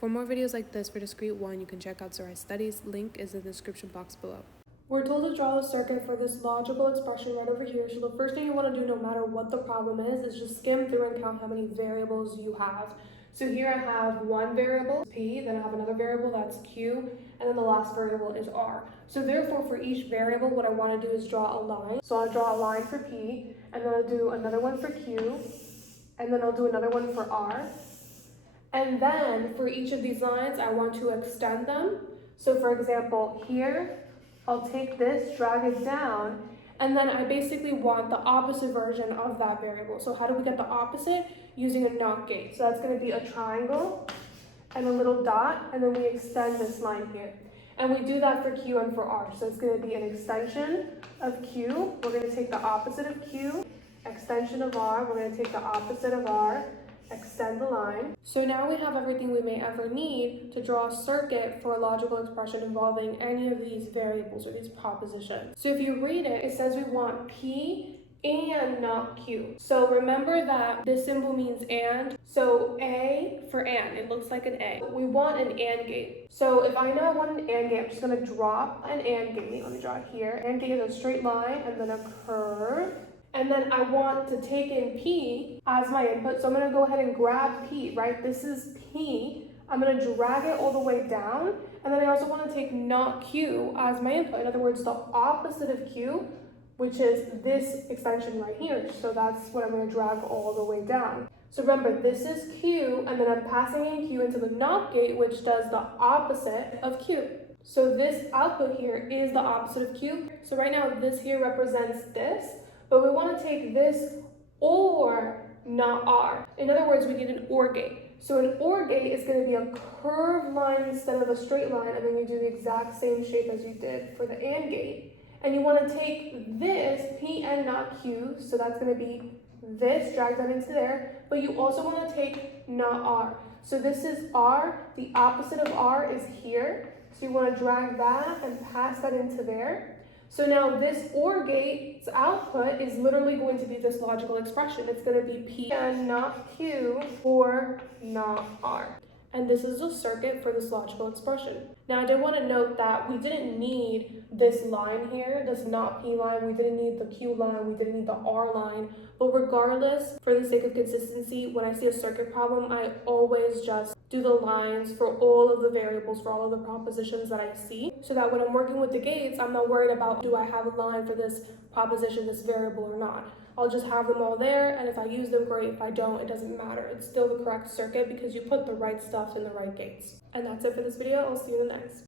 For more videos like this for Discrete 1, you can check out Sarai's studies. Link is in the description box below. We're told to draw a circuit for this logical expression right over here. So the first thing you want to do, no matter what the problem is just skim through and count how many variables you have. So here I have one variable, p, then I have another variable, that's q, and then the last variable is r. So therefore, for each variable, what I want to do is draw a line. So I'll draw a line for p, and then I'll do another one for q, and then I'll do another one for r. And then for each of these lines, I want to extend them. So for example, here, I'll take this, drag it down, and then I basically want the opposite version of that variable. So how do we get the opposite? Using a NOT gate. So that's going to be a triangle and a little dot, and then we extend this line here. And we do that for Q and for R. So it's going to be an extension of Q. We're going to take the opposite of Q, extension of R. We're going to take the opposite of R, extend the line. So now we have everything we may ever need to draw a circuit for a logical expression involving any of these variables or these propositions. So if you read it, it says we want P and not Q. So remember that this symbol means and. So A for and, it looks like an A. We want an AND gate. So if I know I want an AND gate, I'm just gonna drop an AND gate. Let me draw it here. AND gate is a straight line and then a curve. And then I want to take in P as my input. So I'm going to go ahead and grab P, right? This is P. I'm going to drag it all the way down. And then I also want to take not Q as my input. In other words, the opposite of Q, which is this extension right here. So that's what I'm going to drag all the way down. So remember, this is Q, and then I'm passing in Q into the NOT gate, which does the opposite of Q. So this output here is the opposite of Q. So right now, this here represents this. But we want to take this or not R. In other words, we need an OR gate. So an OR gate is going to be a curved line instead of a straight line, and then you do the exact same shape as you did for the AND gate. And you want to take this, P and not Q, so that's going to be this, drag that into there, but you also want to take not R. So this is R, the opposite of R is here, so you want to drag that and pass that into there. So now this OR gate's output is literally going to be this logical expression. It's going to be P and not Q or not R. And this is a circuit for this logical expression. Now I did want to note that we didn't need this line here, this not P line, we didn't need the Q line, we didn't need the R line, but regardless, for the sake of consistency, when I see a circuit problem, I always just do the lines for all of the variables, for all of the propositions that I see, so that when I'm working with the gates, I'm not worried about do I have a line for this proposition, this variable or not. I'll just have them all there, and if I use them, great. If I don't, it doesn't matter. It's still the correct circuit because you put the right stuff in the right gates. And that's it for this video. I'll see you in the next.